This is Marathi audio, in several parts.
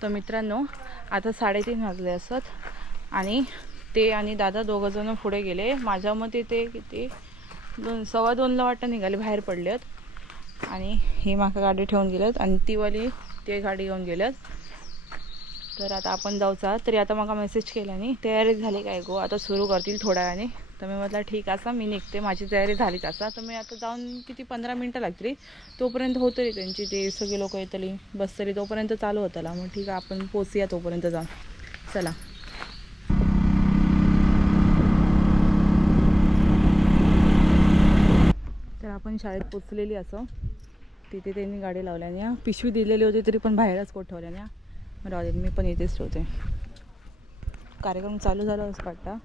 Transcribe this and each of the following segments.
तर मित्रांनो आता साडेतीन वाजले असत आणि ते आणि दादा दोघंजणं पुढे गेले. माझ्या मते ते किती दोन सव्वा दोनला वाटतं निघाले बाहेर पडलेत. आणि ही माका गाडी ठेवून गेल्यात आणि तीवाली ते गाडी घेऊन गेल्यात तर आता आपण जाऊचा. तरी आता मला मेसेज केला नाही तयारी झाली काय गो? आता सुरू करतील थोड्या वेळाने. तर मी म्हटलं ठीक असा मी निघते. माझी तयारी झालीच असा तर मी आता जाऊन किती पंधरा मिनटं लागतली. तोपर्यंत होतली त्यांची ते सगळे लोक येतली बसतली तोपर्यंत चालू होतला मग ठीक आहे आपण पोचूया तोपर्यंत जाऊन. चला. तर आपण शाळेत पोचलेली असं. तिथे त्यांनी गाडी लावल्याने पिशवी दिलेली होती तरी पण बाहेरच कोठवल्याने राहू दे मी पण इथेच ठेवते. कार्यक्रम चालू झाला असं वाटतं.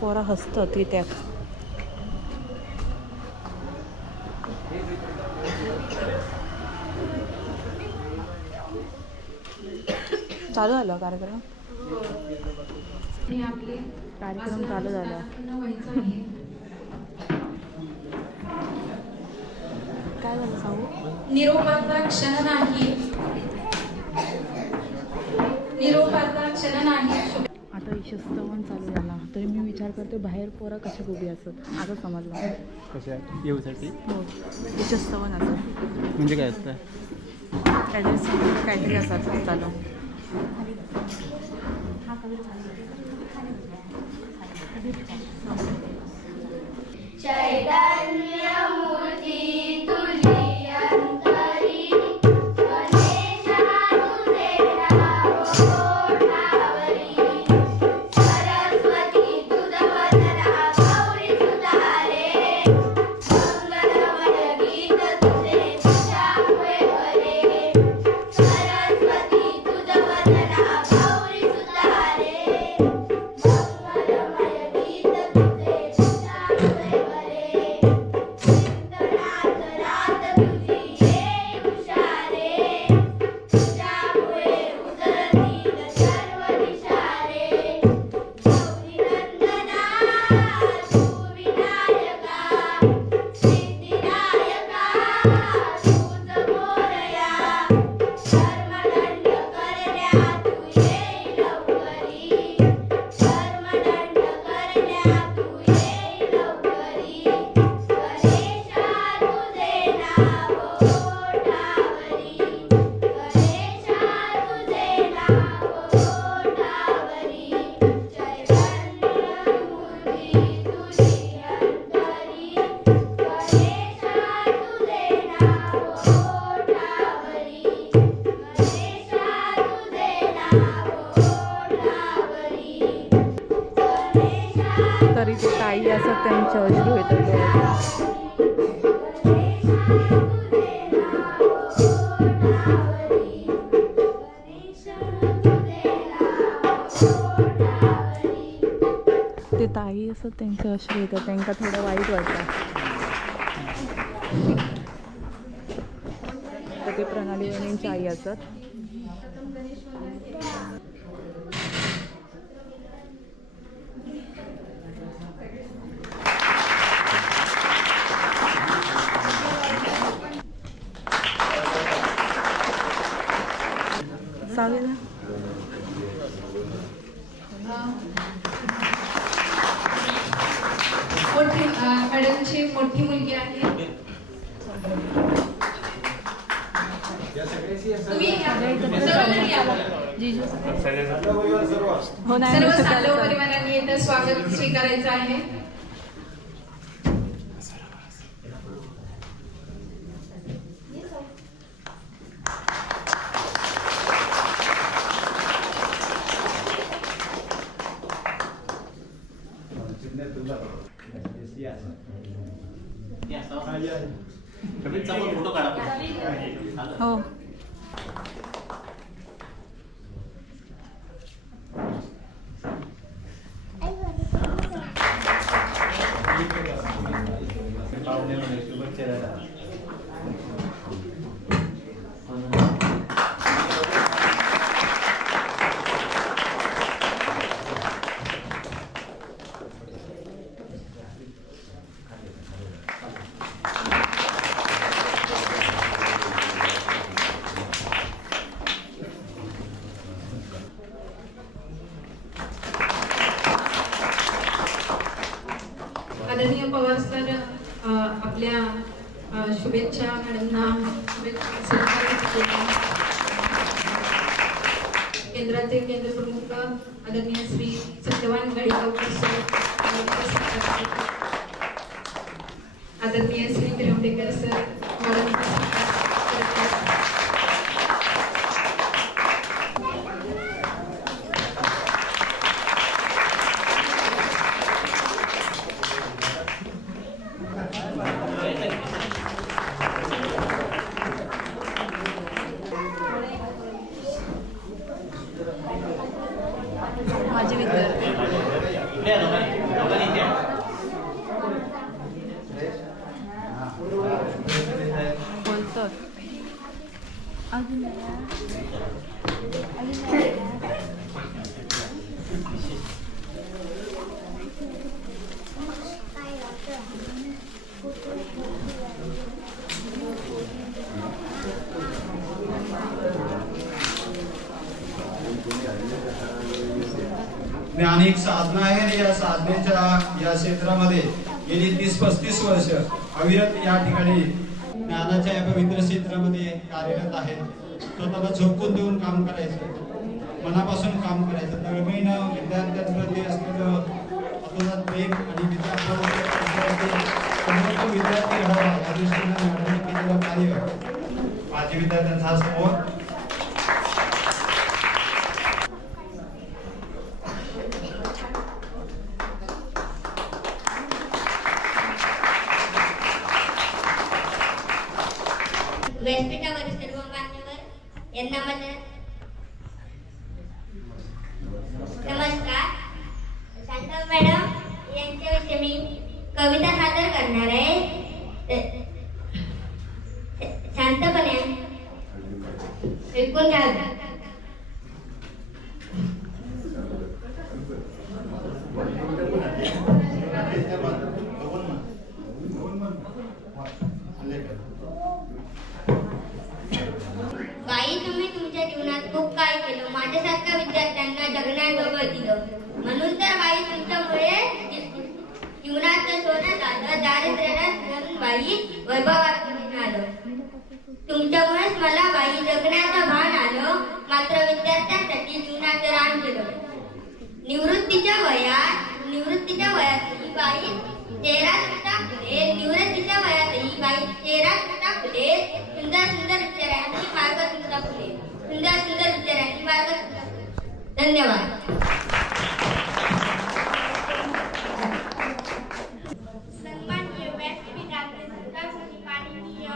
पोरा हसतं ती त्या चालू झाला कार्यक्रम? कार्यक्रम चालू झाला. काय झालं सांगू? निरोपाचा क्षण नाही. निरोपाचा क्षण नाही. आता यशस्तवन चालू झाला तरी मी विचार करते बाहेर पोरा कशा उभी असत आता समजलं. कशा येऊसाठी? हो. यशस्तवन असत म्हणजे काय असतं? काहीतरी संगीत काहीतरी असायचं चालू. तरी ते ताई असं त्यांच्या अश्रू येतात ते ताई असं त्यांचे अश्रू येतात त्यांना थोडं वाईट वाटतं. ते प्रणाली वहिनींची आई असत चालेल. ना मोठी अं, मॅडमची मोठी मुलगी आहे. हो नाही सर्व. परिवारांनी येतं स्वागत स्वीकारायचं आहे. सत्यवान गडीगावकर सर आदरणीय श्री तिरवडेकर सर अजून ज्ञान एक साधना आहे या साधनेच्या या क्षेत्रामध्ये गेली तीस पस्तीस वर्ष अविरत या ठिकाणी ज्ञानाच्या या पवित्र क्षेत्रामध्ये कार्यरत आहेत स्वतःला झोकून देऊन काम करायचं. मनापासून काम करायचं. तळमळीनं विद्यार्थ्यांप्रती असलेलं अतोनात प्रेम आणि विद्यार्थ्यांप्रती विद्यार्थी घडावा या दृष्टीनं केलेलं कार्य. माझे विद्यार्थ्यांचा समोर यांना नमस्कार शांता मॅडम यांच्याविषयी मी कविता सादर करणार आहे शांतपणे ऐकून घ्या बाई तुम्ही तुमच्या जीवनात खूप काय केलं? माझ्यासारख्या विद्यार्थ्यांना जगण्यात जवळ दिलं. म्हणून तर बाई तुमच्यामुळे जीवनाचं सोनं झालं दारिद्र्याला म्हणून बाई वैभवात आलं तुमच्यामुळेच मला बाई जगण्याचं भान आलं. मात्र विद्यार्थ्यांसाठी जीवनाचं रान केलं. निवृत्तीच्या वयात निवृत्तीच्या वयात ही बाई चेहरा सुद्धा फुले निवृत्तीच्या वयातही बाई चेहरा सुद्धा फुले सुंदर सुंदर विचारांनी मार्ग सुद्धा फुले. सुंदर सुंदर विचारांनी आहे धन्यवाद सन्माननीय व्यासपीठ आपले सत्कारसाठी माननीय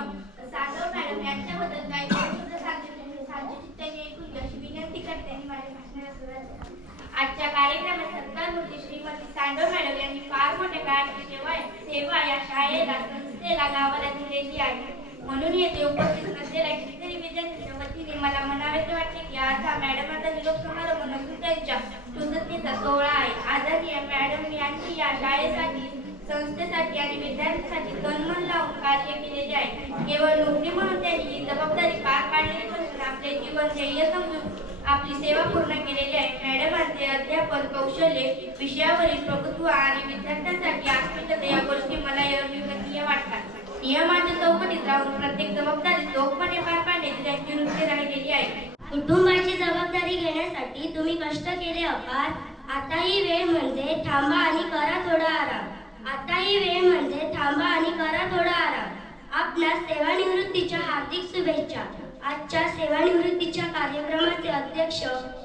साधव मॅडम यांच्याबद्दल काही गोष्ट सांगितले साधुचित्ताने ऐकून घ्या अशी विनंती करते आणि माझ्या भाषणाला सुरुवात करते. आजच्या कार्यक्रमात सत्कार मूर्ती श्रीमती सांडव मॅडम यांनी फार मोठ्या काळाची सेवा सेवा या शाळेला संस्थेला गावाला दिलेली आहे म्हणून येथे उपस्थित नसलेल्या कितीतरी विद्यार्थ्यांच्या वतीने मला म्हणावेसे वाटते की आज हा मॅडमांचा निरोप समारंभ नसून त्यांच्या सुसत्तेचा सोहळा आहे आदरणीय मॅडम यांनी या शाळेसाठी संस्थेसाठी आणि विद्यार्थ्यांसाठी तनमन लावून कार्य केलेले आहे. केवळ नोकरी म्हणून त्यांनी ही जबाबदारी पार पाडलेली नसून आपले जीवन ध्येय समजून आपली सेवा पूर्ण केलेली आहे. मॅडमांचे अध्यापन कौशल्य विषयावरील प्रभुत्व आणि विद्यार्थ्यांसाठी आत्मिकता या गोष्टी मला अविश्वसनीय वाटतात. नियमाच्या चौकटीत राहून प्रत्येक जबाबदारी लोकपणे पार पाडण्याची त्यांची वृत्ती राहिलेली आहे. कुटुंबाची जबाबदारी घेण्यासाठी तुम्ही कष्ट केले अपार आता ही वेळ म्हणजे थांबा आणि करा थोडा आराम. आता ही वेळ म्हणजे थांबा आणि करा थोडा आराम. आपणास सेवानिवृत्तीच्या हार्दिक शुभेच्छा. आजच्या सेवानिवृत्तीच्या कार्यक्रमाचे अध्यक्ष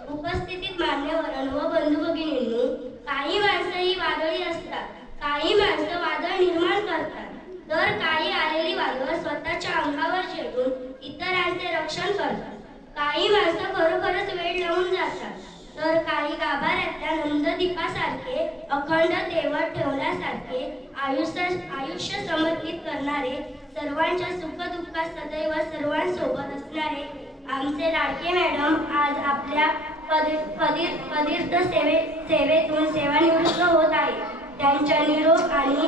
उपस्थितीत मान्यवरण व बंधू भगिनींनी काही माणसं ही वादळी असतात. काही माणसं वादळ निर्माण करतात. तर काही आलेली वादळ स्वतःच्या अंगावर झेलून इतरांचे रक्षण करतात. काही माणसं खरोखरच वेळ लावून जातात. तर काही गाभाऱ्यातल्या नंददीपासारखे अखंड तेवत ठेवण्यासारखे आयुष्य आयुष्य समर्पित करणारे सर्वांच्या सुखदुःखात सदैव सर्वांसोबत असणारे आमचे लाडके मॅडम आज आपल्या पदि पदि सेवे सेवेतून सेवानिवृत्त होत आहे त्यांच्या निरोप आणि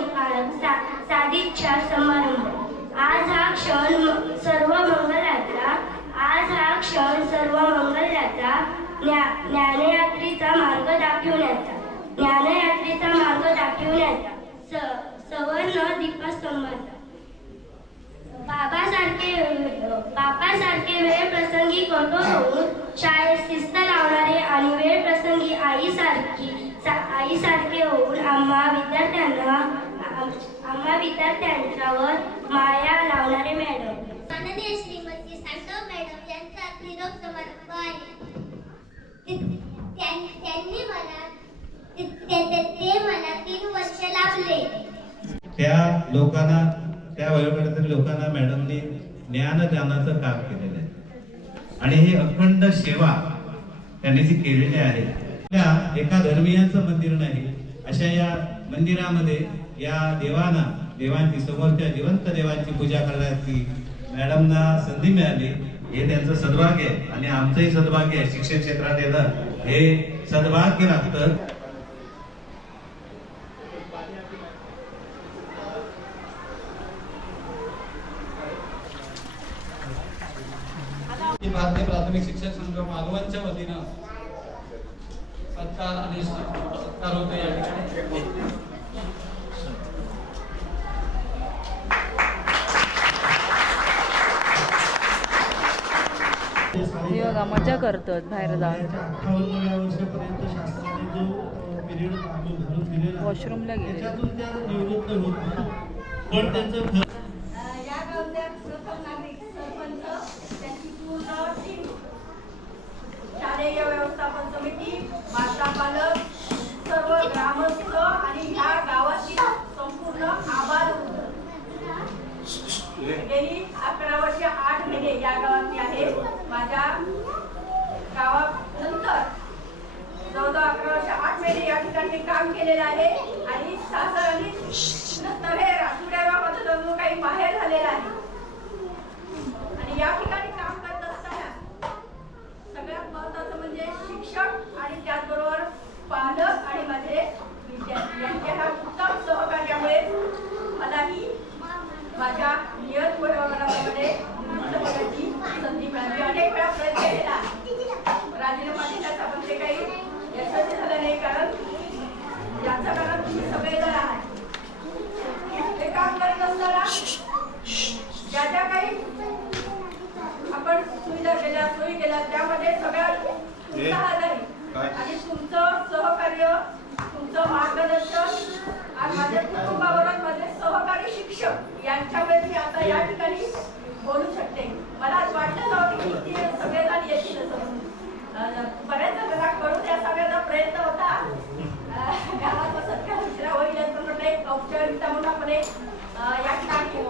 सा सादिच्छा समारंभ. आज हा क्षण सर्व सर्व यात्रा. आज हा क्षण सर्व मंगल्याचा यात्रा. ज्ञानयात्रेचा मार्ग दाखवण्याचा. ज्ञानयात्रेचा मार्ग दाखवण्याचा. स सवर्ण दीपस्तंभाचा. बाबासारखे बापासारखे वेळ प्रसंगी कठोर होऊन शाळेत शिस्त लावणारे आणि वेळ प्रसंगी आईसारखी आईसारखे होऊन आम्हा विद्यार्थ्यांना आम्हा विद्यार्थ्यांच्यावर माया लावणारे मॅडम. श्रीमती साठव मॅडम यांचा निरोप समारंभ आहे. त्या लोकांना त्या वयोगटातील लोकांना मॅडमनी ज्ञानदानाचं काम केलेलं आहे. आणि हे अखंड सेवा त्यांनी जी केलेली आहे त्या एका धर्मियांचं मंदिर नाही अशा या मंदिरामध्ये या देवांना देवांची समोरच्या जिवंत देवांची पूजा करण्याची मॅडमना संधी मिळाली. हे त्यांचं सद्भाग्य आहे. आणि आमचंही सद्भाग्य आहे. शिक्षण क्षेत्रात येणं हे सद्भाग्य लागतं. भारतीय प्राथमिक शिक्षण संघ मागवांच्या वतीनं सत्कार आणि सत्कार होतो या ठिकाणी. हे बघा मजा करतात बाहेर जाऊन. वॉशरूमला गेले त्यांनी काम केलेलं आहे आणि सासरांनी नव्हे राजुड्याबाबत जो काही बाहेर झालेला आहे. आणि या ठिकाणी काम करत असताना सगळ्यात महत्वाचं म्हणजे शिक्षक आणि त्याचबरोबर पालक आणि माझे विद्यार्थी यांच्या ह्या उत्तम सहकार्यामुळे मलाही माझ्या पूर्णपणे या ठिकाणी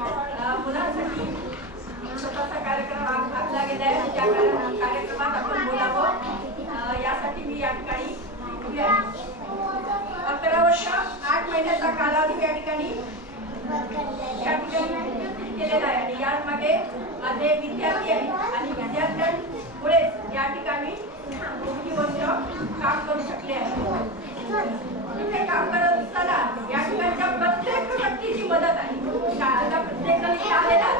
मुलांसाठी स्वतःचा कार्यक्रम आखला गेला आहे. त्या कार्यक्रमात आपण बोलावं. यासाठी मी या ठिकाणी अकरा वर्ष आठ महिन्याचा कालावधी या ठिकाणी या ठिकाणी केलेला आहे. आणि यामध्ये माझे विद्यार्थी आहेत. आणि विद्यार्थ्यांमुळेच या ठिकाणी मोठी गोष्ट काम करू शकले आहे. हे काम करत असताना या ठिकाणच्या प्रत्येक व्यक्तीची मदत आहे. प्रत्येक शाळेला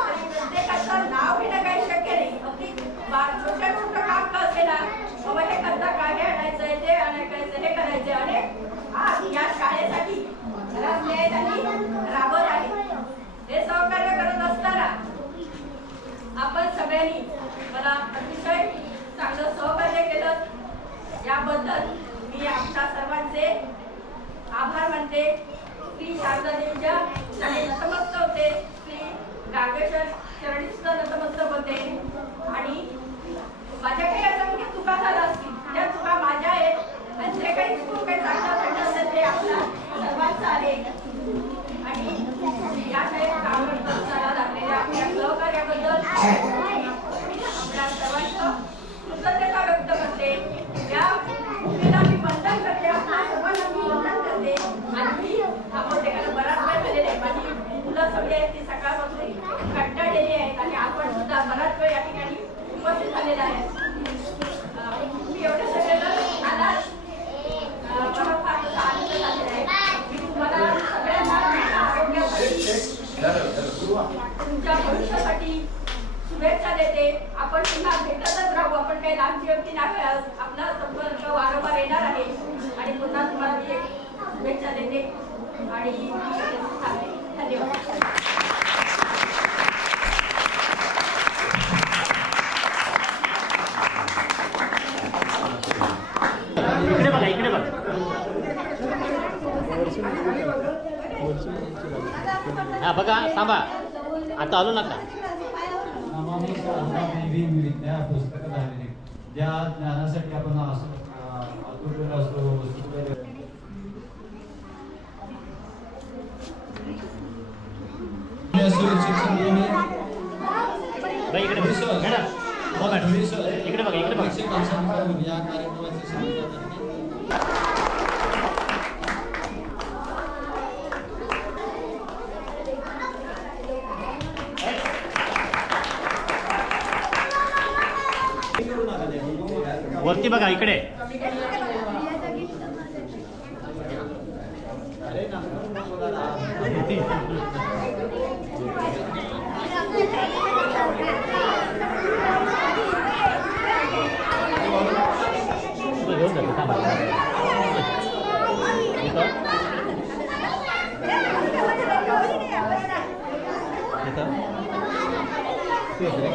हा अं, आतुरलेलो असतो उत्सुकलेलो असतो. या सुशिक्षण भूमी बाई इकडे बघा. मॅडम हो मॅडम इकडे बघा इकडे बघा शिक्षकांकडून या कार्यक्रमाचे वरती बघा इकडे तुला घेऊन जातो थांबा इथं? इथं? तू इकडे.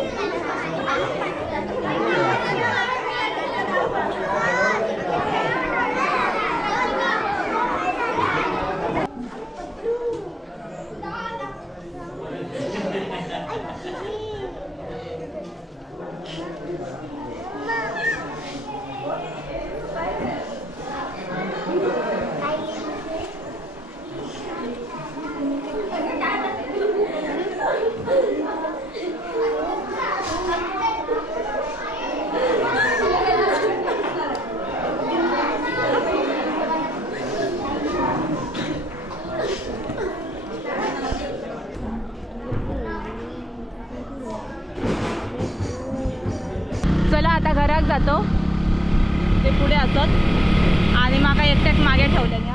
चला आता घरात जातो ते पुढे असत. आणि माका एकट्याक मागे ठेवलं